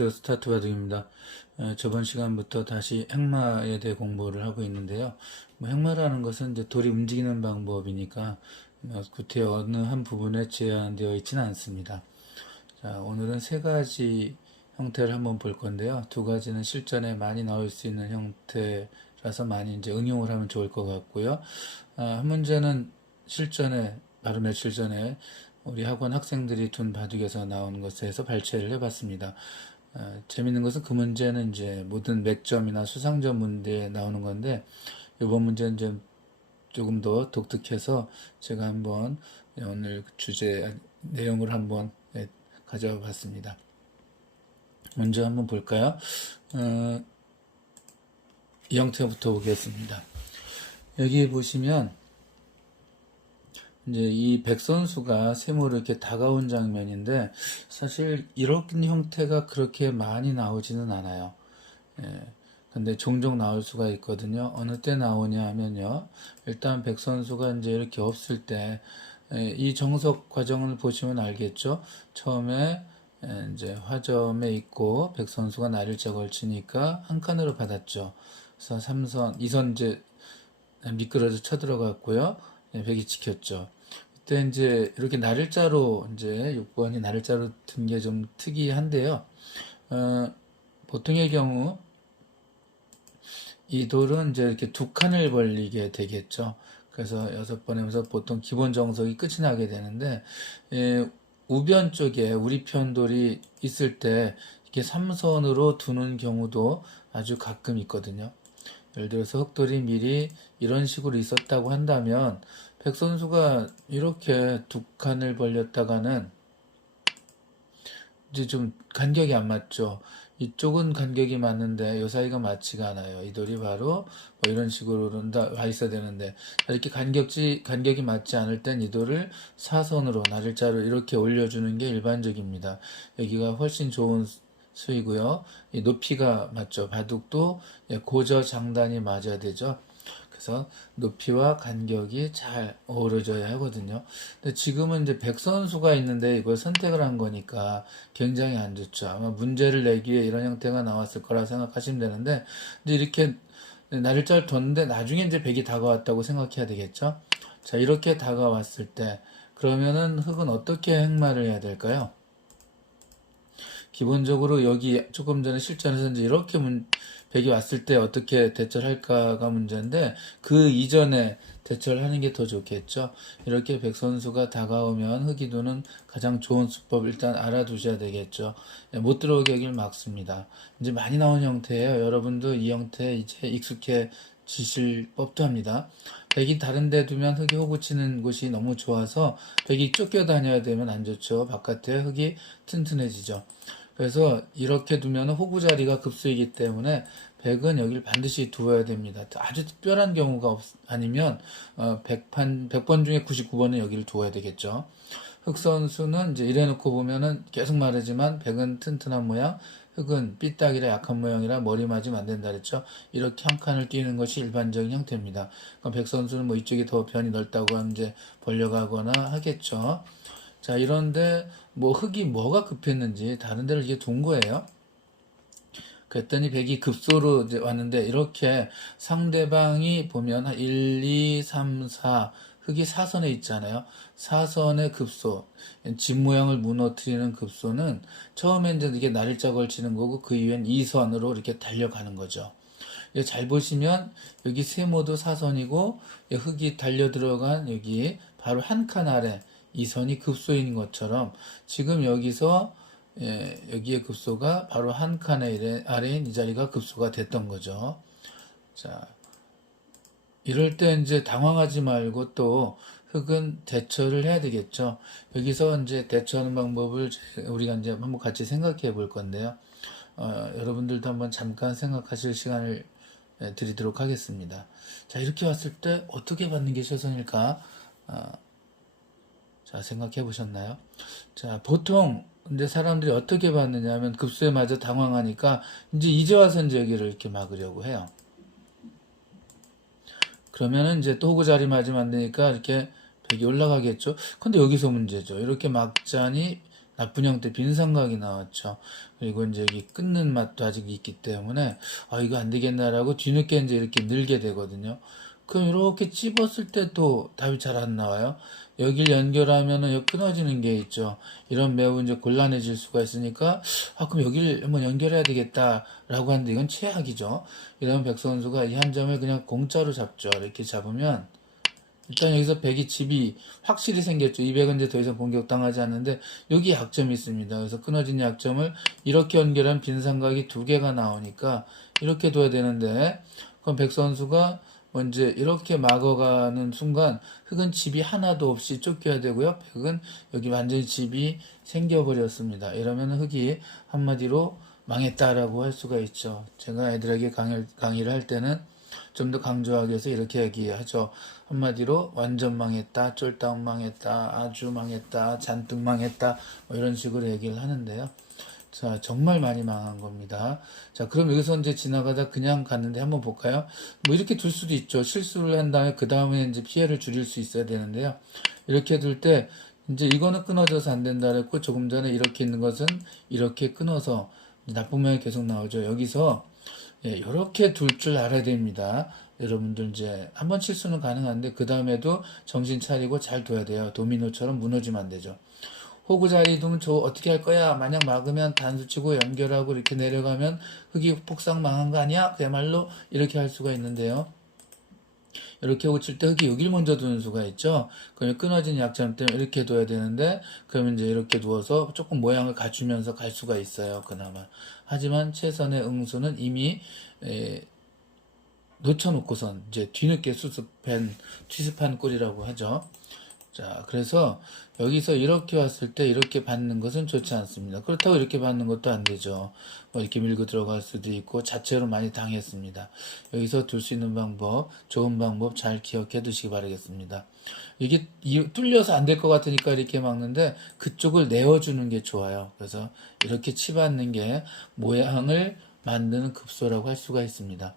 안녕하세요. 스타트 바둑입니다. 저번 시간부터 다시 행마에 대해 공부를 하고 있는데요. 행마라는 것은 이제 돌이 움직이는 방법이니까 구태 어느 한 부분에 제한되어 있지는 않습니다. 자, 오늘은 세 가지 형태를 한번 볼 건데요. 두 가지는 실전에 많이 나올 수 있는 형태라서 많이 이제 응용을 하면 좋을 것 같고요. 한 문제는 실전에 바로 며칠 전에 우리 학원 학생들이 둔 바둑에서 나온 것에서 발췌를 해봤습니다. 재밌는 것은 그 문제는 이제 모든 맥점이나 수상점 문제에 나오는 건데 이번 문제는 좀 조금 더 독특해서 제가 한번 오늘 주제 내용을 한번 가져와 봤습니다. 먼저 한번 볼까요? 이 형태부터 보겠습니다. 여기 보시면 이제 이 백 선수가 세모로 이렇게 다가온 장면인데 사실 이런 형태가 그렇게 많이 나오지는 않아요. 근데 종종 나올 수가 있거든요. 어느 때 나오냐 하면요. 일단 백 선수가 이제 이렇게 없을 때, 이 정석 과정을 보시면 알겠죠. 처음에 이제 화점에 있고 백 선수가 날일자 걸치니까 한 칸으로 받았죠. 그래서 3선, 2선 이제 미끄러져 쳐들어갔고요. 백이 지켰죠. 그때 이제 이렇게 날일자로 이제 6번이 날일자로 든 게 좀 특이한데요. 보통의 경우 이 돌은 이제 이렇게 두 칸을 벌리게 되겠죠. 그래서 6번 하면서 보통 기본 정석이 끝이 나게 되는데, 우변 쪽에 우리 편 돌이 있을 때 이렇게 3선으로 두는 경우도 아주 가끔 있거든요. 예를 들어서 흑돌이 미리 이런 식으로 있었다고 한다면 백 선수가 이렇게 두 칸을 벌렸다가는 이제 좀 간격이 안 맞죠. 이쪽은 간격이 맞는데 이 사이가 맞지가 않아요. 이 돌이 바로 뭐 이런 식으로 와 있어야 되는데 이렇게 간격이 맞지 않을 땐 이 돌을 사선으로 날일자로 이렇게 올려주는 게 일반적입니다. 여기가 훨씬 좋은 수이고요. 이 높이가 맞죠. 바둑도 고저 장단이 맞아야 되죠. 그래서 높이와 간격이 잘 어우러져야 하거든요. 근데 지금은 이제 백 선수가 있는데 이걸 선택을 한 거니까 굉장히 안 좋죠. 아마 문제를 내기에 이런 형태가 나왔을 거라 생각하시면 되는데, 근데 이렇게 날짜를 뒀는데 나중에 이제 백이 다가왔다고 생각해야 되겠죠. 자, 이렇게 다가왔을 때 그러면은 흑은 어떻게 행마를 해야 될까요? 기본적으로 여기 조금 전에 실전에서 이제 이렇게 백이 왔을 때 어떻게 대처를 할까가 문제인데 그 이전에 대처를 하는 게 더 좋겠죠. 이렇게 백 선수가 다가오면 흑이 두는 가장 좋은 수법 일단 알아두셔야 되겠죠. 못 들어오게 여길 막습니다. 이제 많이 나온 형태예요. 여러분도 이 형태 이제 익숙해지실 법도 합니다. 백이 다른 데 두면 흑이 호구 치는 곳이 너무 좋아서 백이 쫓겨 다녀야 되면 안 좋죠. 바깥에 흑이 튼튼해지죠. 그래서 이렇게 두면 호구 자리가 급수이기 때문에 백은 여기를 반드시 두어야 됩니다. 아주 특별한 경우가 아니면 100번 중에 99번은 여기를 두어야 되겠죠. 흑 선수는 이제 이래놓고 보면은 계속 말하지만 백은 튼튼한 모양, 흑은 삐딱이라 약한 모양이라 머리 맞으면 안 된다 그랬죠. 이렇게 한 칸을 띄는 것이 일반적인 형태입니다. 그럼 백 선수는 뭐 이쪽이 더 변이 넓다고 하면 이제 벌려가거나 하겠죠. 자, 이런데 뭐 흑이 뭐가 급했는지 다른 데를 이게 둔 거예요. 그랬더니 백이 급소로 이제 왔는데 이렇게 상대방이 보면 1, 2, 3, 4 흑이 사선에 있잖아요. 사선의 급소, 집 모양을 무너뜨리는 급소는 처음에 이제 이게 날일자 걸치는 거고 그 이후엔 2선으로 이렇게 달려가는 거죠. 잘 보시면 여기 세모도 사선이고 흑이 달려 들어간 여기 바로 한 칸 아래 이 선이 급소인 것처럼 지금 여기서 여기에 급소가 바로 한 칸 아래인 이 자리가 급소가 됐던 거죠. 자, 이럴 때 이제 당황하지 말고 또 흑은 대처를 해야 되겠죠. 여기서 이제 대처하는 방법을 우리가 이제 한번 같이 생각해 볼 건데요. 여러분들도 한번 잠깐 생각하실 시간을 드리도록 하겠습니다. 자, 이렇게 왔을 때 어떻게 받는 게 최선일까? 자, 생각해 보셨나요? 자, 보통 근데 사람들이 어떻게 받느냐 하면 급수에 맞아 당황하니까 이제 와서 이제 여기를 이렇게 막으려고 해요. 그러면은 이제 또 호구 자리 맞으면 안 되니까 이렇게 백이 올라가겠죠. 근데 여기서 문제죠. 이렇게 막자니 나쁜 형태 빈삼각이 나왔죠. 그리고 이제 여기 끊는 맛도 아직 있기 때문에 이거 안 되겠나라고 뒤늦게 이제 이렇게 늘게 되거든요. 그럼 이렇게 찝었을 때 또 답이 잘 안 나와요. 여길 연결하면은 여기 끊어지는 게 있죠. 이런 매우 이제 곤란해질 수가 있으니까 그럼 여기를 한번 연결해야 되겠다라고 하는데 이건 최악이죠. 이러면 백 선수가 이 한 점을 그냥 공짜로 잡죠. 이렇게 잡으면 일단 여기서 백이 집이 확실히 생겼죠. 이 백은 이제 더 이상 공격당하지 않는데 여기 약점이 있습니다. 그래서 끊어진 약점을 이렇게 연결한 빈삼각이 두 개가 나오니까 이렇게 둬야 되는데 그럼 백 선수가 먼저 이렇게 막아가는 순간 흑은 집이 하나도 없이 쫓겨야 되고요. 백은 여기 완전히 집이 생겨버렸습니다. 이러면 흑이 한마디로 망했다라고 할 수가 있죠. 제가 애들에게 강의를 할 때는 좀 더 강조하기 위해서 이렇게 얘기하죠. 한마디로 완전 망했다, 쫄딱 망했다, 아주 망했다, 잔뜩 망했다, 뭐 이런 식으로 얘기를 하는데요. 자, 정말 많이 망한 겁니다. 자, 그럼 여기서 이제 지나가다 그냥 갔는데 한번 볼까요? 뭐 이렇게 둘 수도 있죠. 실수를 한 다음에 그 다음에 이제 피해를 줄일 수 있어야 되는데요. 이렇게 둘 때 이제 이거는 끊어져서 안 된다 그랬고 조금 전에 이렇게 있는 것은 이렇게 끊어서 나쁜 모양이 계속 나오죠. 여기서 이렇게 둘 줄 알아야 됩니다. 여러분들 이제 한번 실수는 가능한데 그 다음에도 정신 차리고 잘 둬야 돼요. 도미노처럼 무너지면 안 되죠. 호구 자리 두면 저 어떻게 할 거야? 만약 막으면 단수 치고 연결하고 이렇게 내려가면 흙이 폭삭 망한 거 아니야? 그야말로 이렇게 할 수가 있는데요. 이렇게 하고 칠 때 흙이 여기를 먼저 두는 수가 있죠. 그러면 끊어진 약점 때문에 이렇게 둬야 되는데 그러면 이제 이렇게 두어서 조금 모양을 갖추면서 갈 수가 있어요. 그나마. 하지만 최선의 응수는 이미 놓쳐놓고선 이제 뒤늦게 투습한 꼴이라고 하죠. 자, 그래서 여기서 이렇게 왔을 때 이렇게 받는 것은 좋지 않습니다. 그렇다고 이렇게 받는 것도 안 되죠. 뭐 이렇게 밀고 들어갈 수도 있고 자체로 많이 당했습니다. 여기서 둘 수 있는 방법, 좋은 방법 잘 기억해 두시기 바라겠습니다. 이게 뚫려서 안 될 것 같으니까 이렇게 막는데 그쪽을 내어주는 게 좋아요. 그래서 이렇게 치받는 게 모양을 만드는 급소라고 할 수가 있습니다.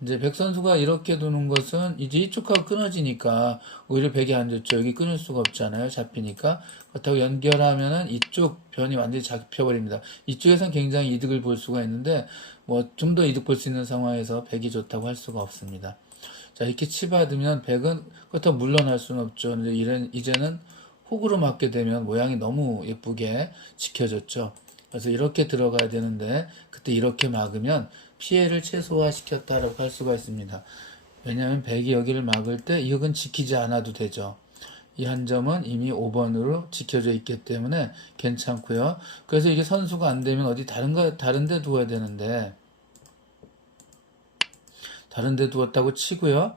이제 백 선수가 이렇게 두는 것은 이제 이쪽하고 끊어지니까 오히려 백이 안 좋죠. 여기 끊을 수가 없잖아요. 잡히니까. 그렇다고 연결하면은 이쪽 변이 완전히 잡혀버립니다. 이쪽에선 굉장히 이득을 볼 수가 있는데 뭐 좀 더 이득 볼 수 있는 상황에서 백이 좋다고 할 수가 없습니다. 자, 이렇게 치받으면 백은 그렇다고 물러날 수는 없죠. 이제는 훅으로 맞게 되면 모양이 너무 예쁘게 지켜졌죠. 그래서 이렇게 들어가야 되는데 그때 이렇게 막으면 피해를 최소화시켰다라고 할 수가 있습니다. 왜냐하면 백이 여기를 막을 때 이 흙은 지키지 않아도 되죠. 이 한 점은 이미 5번으로 지켜져 있기 때문에 괜찮고요. 그래서 이게 선수가 안 되면 어디 다른 데 두어야 되는데 다른 데 두었다고 치고요.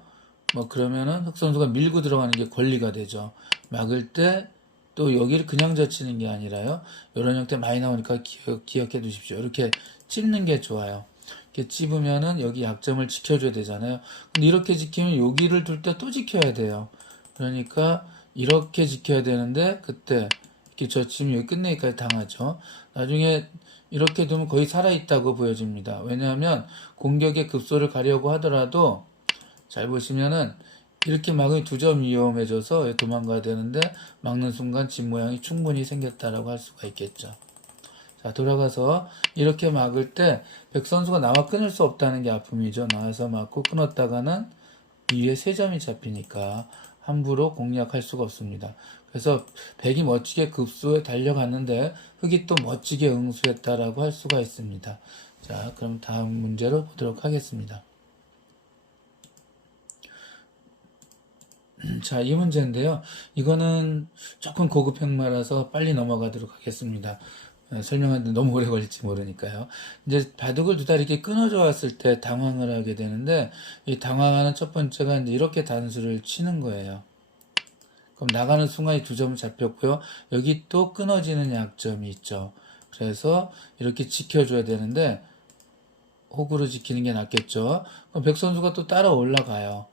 뭐 그러면은 흑 선수가 밀고 들어가는 게 권리가 되죠. 막을 때 또 여기를 그냥 젖히는 게 아니라요. 이런 형태 많이 나오니까 기억해 두십시오. 이렇게 찝는 게 좋아요. 이렇게 찝으면은 여기 약점을 지켜줘야 되잖아요. 근데 이렇게 지키면 여기를 둘 때 또 지켜야 돼요. 그러니까 이렇게 지켜야 되는데 그때 이렇게 젖히면 여기 끝내기까지 당하죠. 나중에 이렇게 두면 거의 살아있다고 보여집니다. 왜냐하면 공격의 급소를 가려고 하더라도 잘 보시면은 이렇게 막으면 두 점 위험해져서 도망가야 되는데 막는 순간 집 모양이 충분히 생겼다라고 할 수가 있겠죠. 자, 돌아가서 이렇게 막을 때 백 선수가 나와 끊을 수 없다는 게 아픔이죠. 나와서 막고 끊었다가는 위에 세 점이 잡히니까 함부로 공략할 수가 없습니다. 그래서 백이 멋지게 급소에 달려갔는데 흑이 또 멋지게 응수했다라고 할 수가 있습니다. 자, 그럼 다음 문제로 보도록 하겠습니다. 자, 이 문제인데요. 이거는 조금 고급 행마라서 빨리 넘어가도록 하겠습니다. 설명하는데 너무 오래 걸릴지 모르니까요. 이제 바둑을 두다 이렇게 끊어져 왔을 때 당황을 하게 되는데, 이 당황하는 첫 번째가 이제 이렇게 단수를 치는 거예요. 그럼 나가는 순간 이 두 점을 잡혔고요. 여기 또 끊어지는 약점이 있죠. 그래서 이렇게 지켜줘야 되는데, 호구로 지키는 게 낫겠죠. 그럼 백 선수가 또 따라 올라가요.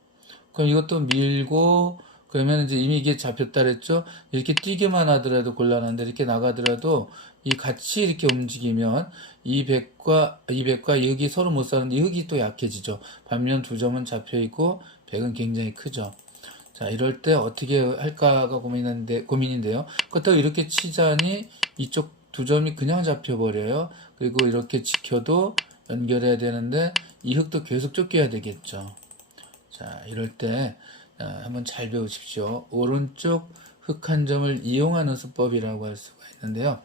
그럼 이것도 밀고 그러면 이제 이미 이게 잡혔다 그랬죠. 이렇게 뛰기만 하더라도 곤란한데 이렇게 나가더라도 이 같이 이렇게 움직이면 이 백과 이 흙이 서로 못 사는데 이 흙이 또 약해지죠. 반면 두 점은 잡혀 있고 백은 굉장히 크죠. 자, 이럴 때 어떻게 할까가 고민인데요. 그렇다고 이렇게 치자니 이쪽 두 점이 그냥 잡혀버려요. 그리고 이렇게 지켜도 연결해야 되는데 이 흙도 계속 쫓겨야 되겠죠. 자, 이럴 때 한번 잘 배우십시오. 오른쪽 흙 한 점을 이용하는 수법이라고 할 수가 있는데요.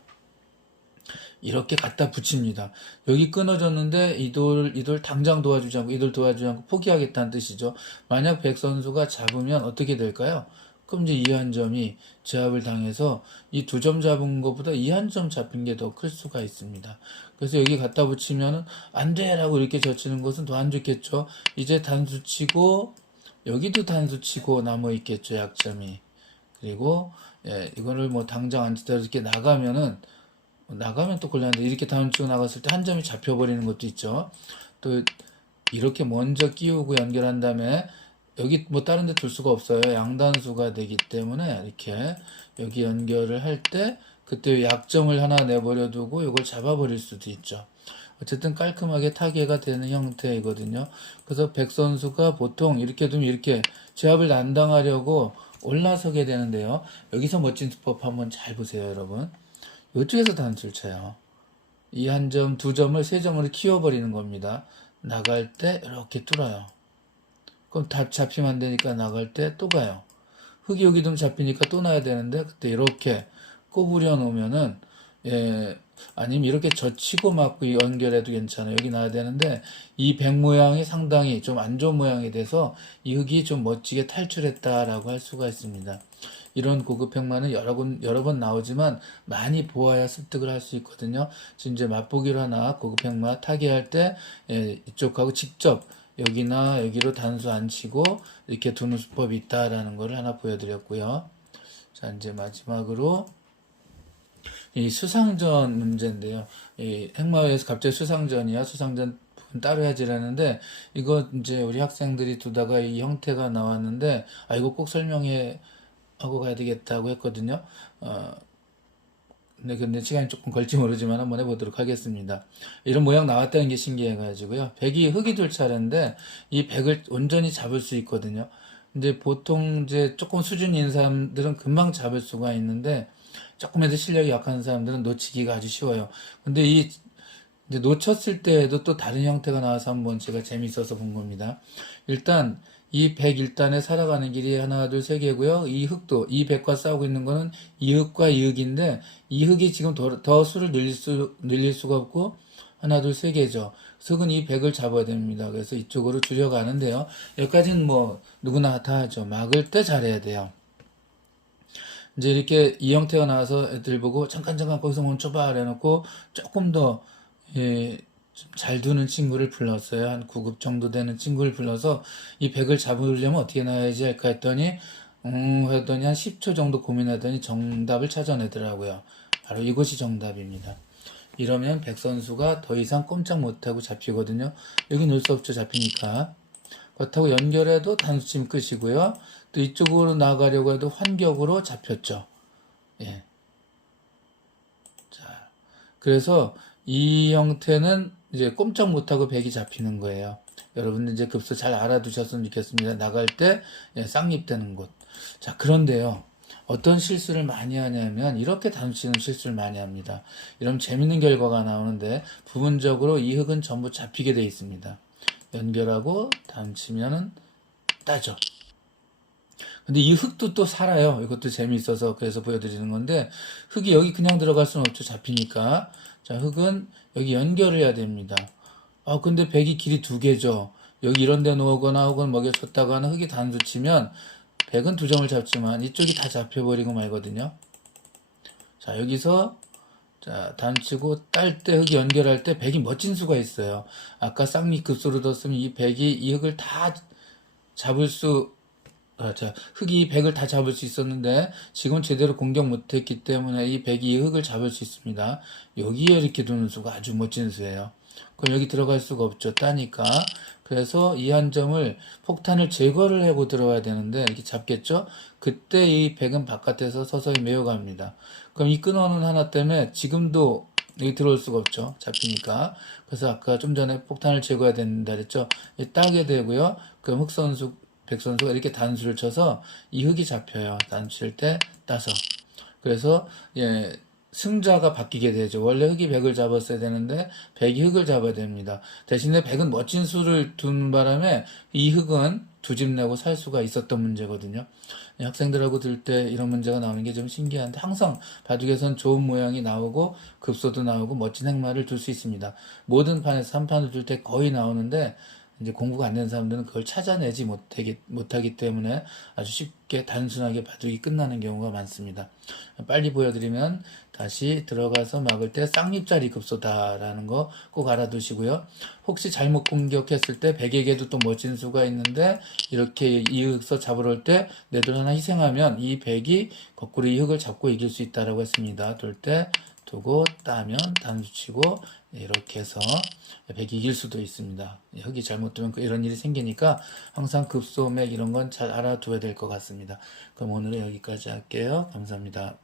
이렇게 갖다 붙입니다. 여기 끊어졌는데 이 돌 당장 도와주지 않고 이 돌 도와주지 않고 포기하겠다는 뜻이죠. 만약 백 선수가 잡으면 어떻게 될까요? 그럼 이제 이 한 점이 제압을 당해서 이 두 점 잡은 것보다 이 한 점 잡힌 게 더 클 수가 있습니다. 그래서 여기 갖다 붙이면은 안 돼라고 이렇게 젖히는 것은 더 안 좋겠죠. 이제 단수 치고 여기도 단수 치고 남아 있겠죠, 약점이. 그리고 이거를 뭐 당장 안 치더라도 이렇게 나가면 또 곤란한데 이렇게 다운 치고 나갔을 때 한 점이 잡혀버리는 것도 있죠. 또 이렇게 먼저 끼우고 연결한 다음에 여기 뭐 다른 데 둘 수가 없어요. 양단수가 되기 때문에 이렇게 여기 연결을 할 때 그때 약점을 하나 내버려 두고 이걸 잡아버릴 수도 있죠. 어쨌든 깔끔하게 타개가 되는 형태이거든요. 그래서 백 선수가 보통 이렇게 두면 이렇게 제압을 안 당하려고 올라서게 되는데요. 여기서 멋진 수법 한번 잘 보세요, 여러분. 이쪽에서 단수를 쳐요. 이 한 점, 두 점을 세 점으로 키워버리는 겁니다. 나갈 때 이렇게 뚫어요. 그럼 다 잡히면 안 되니까 나갈 때 또 가요. 흙이 여기 좀 잡히니까 또 놔야 되는데 그때 이렇게 꼬부려 놓으면은 아니면 이렇게 젖히고 맞고 연결해도 괜찮아요. 여기 놔야 되는데 이 백 모양이 상당히 좀 안 좋은 모양이 돼서 이 흙이 좀 멋지게 탈출했다라고 할 수가 있습니다. 이런 고급 획마는 여러 번 나오지만 많이 보아야 습득을 할 수 있거든요. 지금 이제 맛보기로 하나 고급 획마 타개할 때 이쪽하고 직접 여기나 여기로 단수 안 치고 이렇게 두는 수법이 있다라는 것을 하나 보여드렸고요. 자, 이제 마지막으로 이 수상전 문제인데요. 이 획마에서 갑자기 수상전이야. 수상전 부분 따로 해야지라는데 이거 이제 우리 학생들이 두다가 이 형태가 나왔는데 이거 꼭 설명해 하고 가야 되겠다고 했거든요. 근데 시간이 조금 걸지 모르지만 한번 해보도록 하겠습니다. 이런 모양 나왔다는 게 신기해가지고요. 백이 흙이 둘 차례인데 이 백을 온전히 잡을 수 있거든요. 근데 보통 이제 조금 수준이 있는 사람들은 금방 잡을 수가 있는데 조금이라도 실력이 약한 사람들은 놓치기가 아주 쉬워요. 근데 이제 놓쳤을 때에도 또 다른 형태가 나와서 한번 제가 재밌어서 본 겁니다. 일단 이 백 일단에 살아가는 길이 하나, 둘, 세 개고요. 이 흙도 이 백과 싸우고 있는 거는 이 흙과 이 흙인데 이 흙이 지금 더 수를 늘릴 수가 없고 하나, 둘, 세 개죠. 흙은 이 백을 잡아야 됩니다. 그래서 이쪽으로 줄여가는데요. 여기까지는 뭐 누구나 다 하죠. 막을 때 잘해야 돼요. 이제 이렇게 이 형태가 나와서 애들 보고 잠깐 거기서 멈춰봐 그래놓고 조금 더 잘 두는 친구를 불렀어요. 한 9급 정도 되는 친구를 불러서 이 백을 잡으려면 어떻게 놔야지 할까 했더니 했더니 한 10초 정도 고민하더니 정답을 찾아내더라고요. 바로 이것이 정답입니다. 이러면 백 선수가 더 이상 꼼짝 못하고 잡히거든요. 여기 놓을 수 없죠. 잡히니까. 그렇다고 연결해도 단수치면 끝이고요. 또 이쪽으로 나가려고 해도 환격으로 잡혔죠. 예. 자, 그래서 이 형태는 이제 꼼짝 못하고 백이 잡히는 거예요. 여러분들 이제 급수 잘 알아두셨으면 좋겠습니다. 나갈 때 쌍립되는 곳. 자, 그런데요. 어떤 실수를 많이 하냐면 이렇게 단수치는 실수를 많이 합니다. 이러면 재밌는 결과가 나오는데 부분적으로 이 흙은 전부 잡히게 되어 있습니다. 연결하고 단치면은 따죠. 근데 이 흙도 또 살아요. 이것도 재미있어서 그래서 보여드리는 건데 흙이 여기 그냥 들어갈 수는 없죠. 잡히니까. 자, 흙은 여기 연결을 해야 됩니다. 근데 백이 길이 두 개죠. 여기 이런 데 놓거나 혹은 먹여줬다가 하는 흙이 단수 치면 백은 두 점을 잡지만 이쪽이 다 잡혀버리고 말거든요. 자, 여기서 자, 단치고 딸 때 흙이 연결할 때 백이 멋진 수가 있어요. 아까 쌍립 급소로 뒀으면 이 백이 이 흙을 다 잡을 수 흙이 백을 다 잡을 수 있었는데 지금 제대로 공격 못했기 때문에 이 백이 이 흙을 잡을 수 있습니다. 여기에 이렇게 두는 수가 아주 멋진 수예요. 그럼 여기 들어갈 수가 없죠. 따니까. 그래서 이 한 점을 폭탄을 제거를 하고 들어와야 되는데 이렇게 잡겠죠. 그때 이 백은 바깥에서 서서히 메어갑니다. 그럼 이 끊어놓은 하나 때문에 지금도 여기 들어올 수가 없죠. 잡히니까. 그래서 아까 좀 전에 폭탄을 제거해야 된다 그랬죠. 따게 되고요. 그럼 백선수가 이렇게 단수를 쳐서 이 흙이 잡혀요. 단수 칠 때 따서. 그래서 승자가 바뀌게 되죠. 원래 흑이 백을 잡았어야 되는데 백이 흑을 잡아야 됩니다. 대신에 백은 멋진 수를 둔 바람에 이 흑은 두 집 내고 살 수가 있었던 문제거든요. 학생들하고 들 때 이런 문제가 나오는 게 좀 신기한데 항상 바둑에선 좋은 모양이 나오고 급소도 나오고 멋진 행마를 둘 수 있습니다. 모든 판에서 한 판을 둘 때 거의 나오는데 이제 공부가 안 된 사람들은 그걸 찾아내지 못하기 때문에 아주 쉽게 단순하게 바둑이 끝나는 경우가 많습니다. 빨리 보여드리면 다시 들어가서 막을 때 쌍립자리 급소다라는 거 꼭 알아두시고요. 혹시 잘못 공격했을 때 백에게도 또 멋진 수가 있는데 이렇게 이 흑서 잡으러 올 때 내 돌 하나 희생하면 이 백이 거꾸로 이 흑을 잡고 이길 수 있다라고 했습니다. 돌 때 두고 따면 단수 치고 이렇게 해서 백이 이길 수도 있습니다. 흑이 잘못되면 이런 일이 생기니까 항상 급소, 맥 이런 건 잘 알아둬야 될 것 같습니다. 그럼 오늘은 여기까지 할게요. 감사합니다.